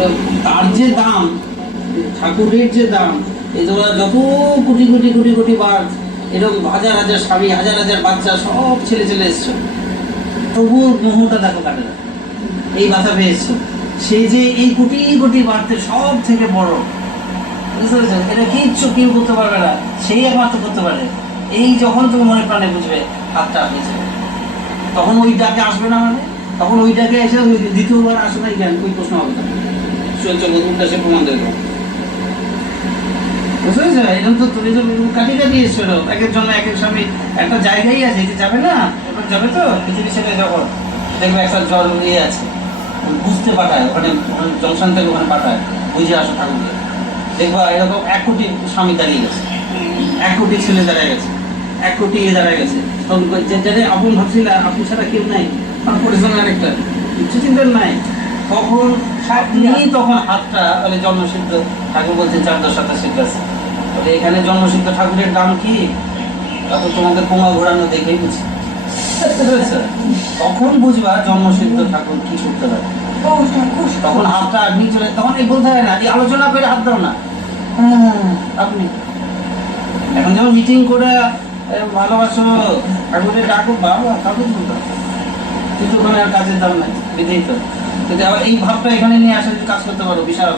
এগুলো তার যে দাম, ঠাকুরের যে দাম, এই তোমরা যত কোটি কোটি কোটি কোটি বার এরকম হাজার হাজার স্বামী, হাজার হাজার বাচ্চা, সব ছেলে ছেলে এসছো, তবুও মোহটা দেখো কাটে না। এই বাধা পেয়ে এসছো, সে যে এই কোটি কোটি বাড়তে সব থেকে বড়, বুঝতে পেরেছো? এটা কিচ্ছু কেউ করতে পারবে না, সেই একমাত্র করতে পারে। এই যখন তুমি মনে প্রাণে বুঝবে হাতটা আপনিছে, তখন ওই ডাকে আসবে না, মানে তখন ওই ডাকে এসে দ্বিতীয়বার আসে নাই কেন, ওই প্রশ্ন হবে না। চলছে উল্টা সে প্রমাণ দেবে। বুঝতে পেরেছো? এরকম তো তুমি তো কাটিয়ে কাটিয়ে এসছো, একের জন্য এক এক স্বামী একটা জায়গায় আছে, যে যাবে না, এবার যাবে তো পৃথিবী ছেড়ে যখন দেখবে একটা জল ইয়ে আছে, বুঝতে পাঠায় ওখানে, জংশন থেকে ওখানে পাঠায়, বুঝে আসো ঠাকুরকে, দেখবা এরকম 1 কোটি স্বামী দাঁড়িয়ে গেছে, 1 কোটি ছেলে দাঁড়িয়ে গেছে, 1 কোটি ইয়ে দাঁড়িয়ে গেছে। তখন যেটা আপন ভাবছিল, আপনি ছাড়া কেউ নাই, আমার পরিশ্রম আরেকটা কিছু চিন্তার নাই, তখন তখন হাতটা বলে জন্মসিদ্ধ ঠাকুর বলছেন 4-10 আছে, বলে এখানে জন্মসিদ্ধ ঠাকুরের দাম কি, তত তোমাদের পোঙা ঘোরানো দেখেই বুঝি। তখন বুঝবা জন্মসিদ্ধ ঠাকুর কি করতে পারে। তখন হাতটা আপনি চলে, তখন এই বলতে হয় না যে আলোচনা করে হাত দাও না, আপনি এখন যেমন মিটিং করে ভালোবাসো ঠাকুরের ডাকো, বাবা ঠাকুর বলতে, কিন্তু ওখানে আর কাজের দাম নাই, বিদেই তো। যদি আবার এই ভাবটা এখানে নিয়ে আসা, যদি কাজ করতে পারো বিশাল।